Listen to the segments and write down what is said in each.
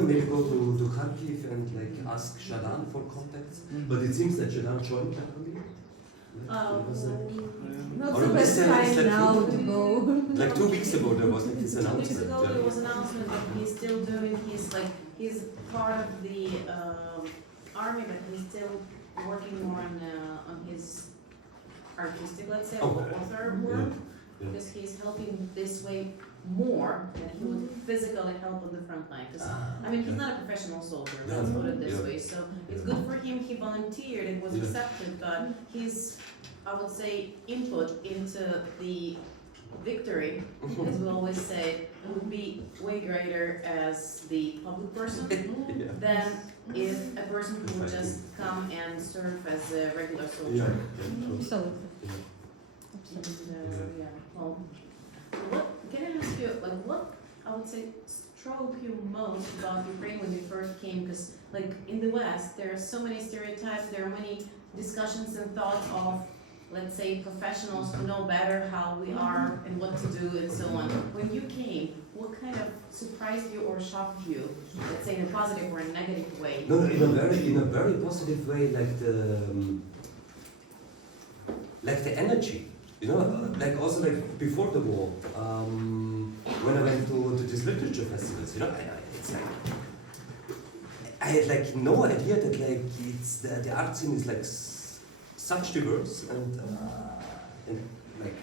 idea maybe go to Kharkiv and like ask Shadan for contacts, but it seems that Shadan joined that meeting. Not the best time now to go. Like 2 weeks ago there was like this 2 weeks announcement. ago there was an announcement that he's still doing, he's part of the army, but he's still working more on his artistic, let's say, author work, because he's helping this way more than he would physically help on the front line. Because I mean, he's not a professional soldier, let's put it this way. So it's good for him. He volunteered. It was accepted, but his, I would say, input into the victory, as we always say, would be way greater as the public person than if a person who would just come and serve as a regular soldier. Absolutely. Well, what can I ask you? Like, what I would say struck you most about Ukraine when you first came? Because, like, in the West, there are so many stereotypes. There are many discussions and thoughts of, let's say, professionals who know better how we are and what to do and so on. When you came, what kind of surprised you or shocked you? Let's say in a positive or a negative way. No, in a very positive way, like the energy. You know, like also like before the war, when I went to these literature festivals, you know, it's like I had like no idea that like it's the art scene is like such diverse and like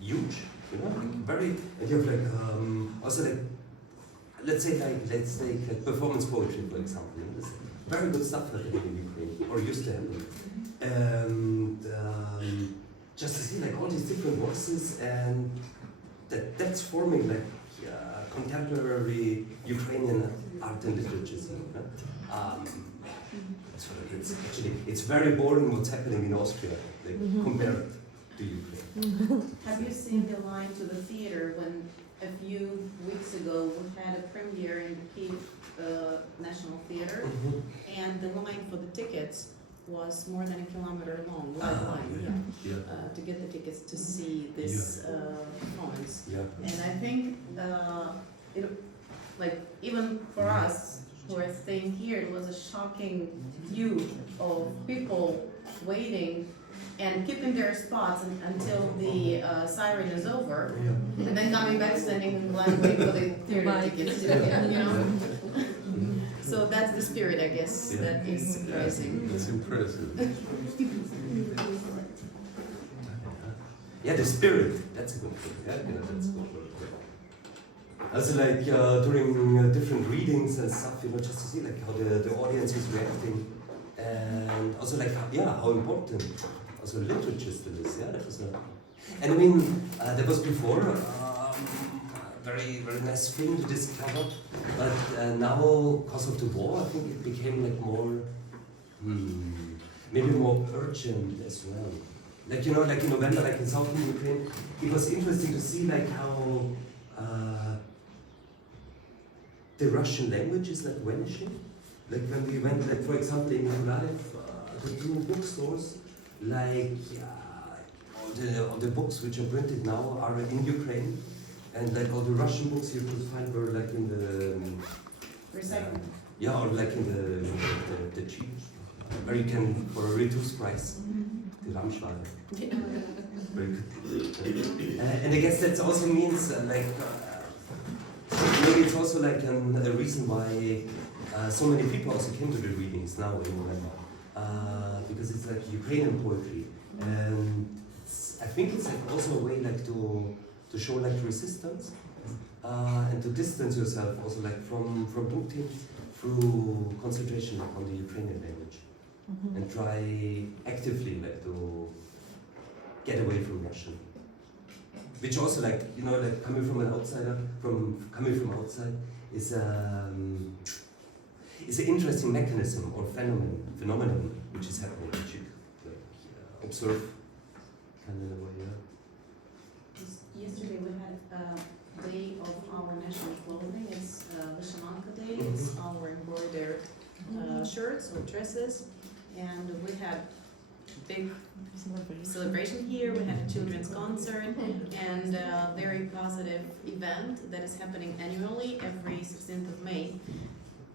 huge, you know, like very, and you have like also like let's say like performance poetry, for example. You know, there's very good stuff happening in Ukraine or used to happen, and just to see like all these different voices and that's forming like contemporary Ukrainian art and literature scene. So it's very boring what's happening in Austria, like, compared to Ukraine. Have you seen the line to the theater when a few weeks ago we had a premiere in the Kyiv National Theater, and the line for the tickets was more than a kilometer long, to get the tickets to see this performance. And I think it, like, even for us who are staying here, it was a shocking view of people waiting and keeping their spots until the siren is over, and then coming back, standing in line, waiting for the theater tickets to get, you know. So that's the spirit, I guess, that is surprising. That's impressive. Yeah, the spirit, that's a good thing. Yeah, that's good. Also like during different readings and stuff, you know, just to see like how the audience is reacting, and also like how important also literature still is. Yeah, that was and I mean that was before very nice thing to discover, but now because of the war, I think it became like more maybe more urgent as well. Like, you know, like in November, like in southern Ukraine, it was interesting to see like how the Russian language is like vanishing. Like when we went, like for example in Mykolaiv, the 2 bookstores, like all the books which are printed now are in Ukraine, and like all the Russian books you could find were like in the recycling. Or like in the cheap, where you can for a reduced price. The Ramschweiler. Very good. And I guess that also means like maybe it's also like a reason why so many people also came to the readings now in November, because it's like Ukrainian poetry, and I think it's like also a way like to show like resistance and to distance yourself also like from Putin through concentration on the Ukrainian language, and try actively like to get away from Russian. Which also like, you know, like coming from an outsider, coming from outside is an interesting mechanism or phenomenon which is happening, which you like observe kind of in a way. Yesterday we had a day of our national clothing. It's Vyshamanka Day. It's our embroidered shirts or dresses, and we had big celebration here. We had a children's concert and a very positive event that is happening annually every 16th of May.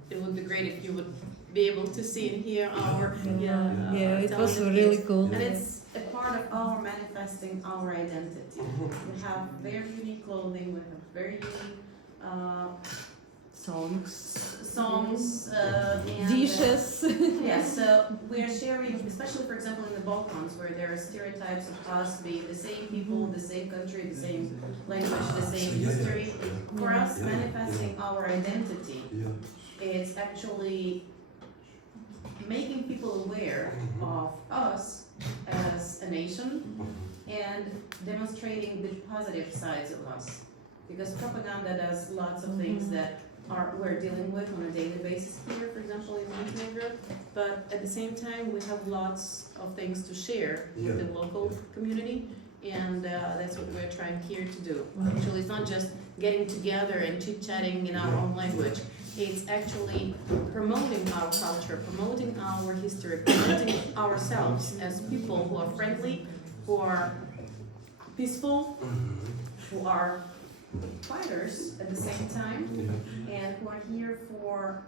it would be great if you would be able to see and hear our Yeah, it was telling really kids. cool. And it's a part of our manifesting our identity. We have very unique clothing, we have very unique songs and Dishes. yes, so we are sharing, especially for example in the Balkans, where there are stereotypes of us being the same people, the same country, the same language, the same history. For us, manifesting our identity, it's actually making people aware of us as a nation and demonstrating the positive sides of us. Because propaganda does lots of things that we're dealing with on a daily basis here, for example, in Montenegro. But at the same time, we have lots of things to share with the local community, and that's what we're trying here to do. Actually, it's not just getting together and chit-chatting in our own language. It's actually promoting our culture, promoting our history, promoting ourselves as people who are friendly, who are peaceful, who are fighters at the same time, and who are here for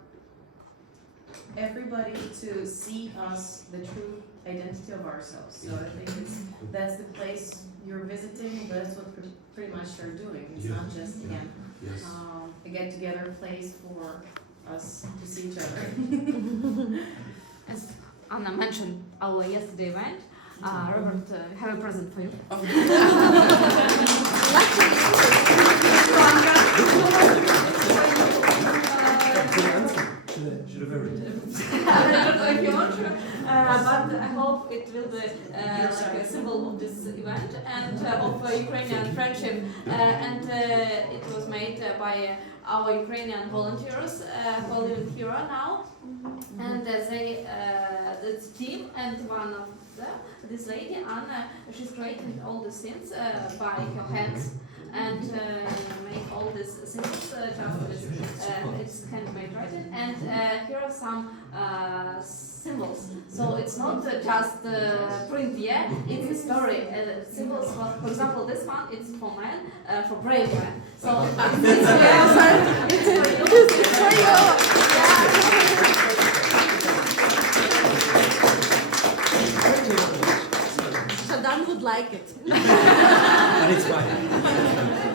everybody to see us, the true identity of ourselves. So I think that's the place you're visiting, but that's what pretty much you're doing. It's not just, again, a get-together place for us to see each other. As Anna mentioned our yesterday event, Robert, have a present for you. If you want to, but I hope it will be like a symbol of this event and of Ukrainian friendship. And it was made by our Ukrainian volunteers who live here now. And they, this team, and one of them, this lady Anna, she's creating all the scenes by her hands and make all these symbols just with it's handmade writing. And here are some symbols. So it's not just print, it's a story. Symbols, for example, this one it's for man, for brave man. So it's for you. Dan would like it. And it's fine.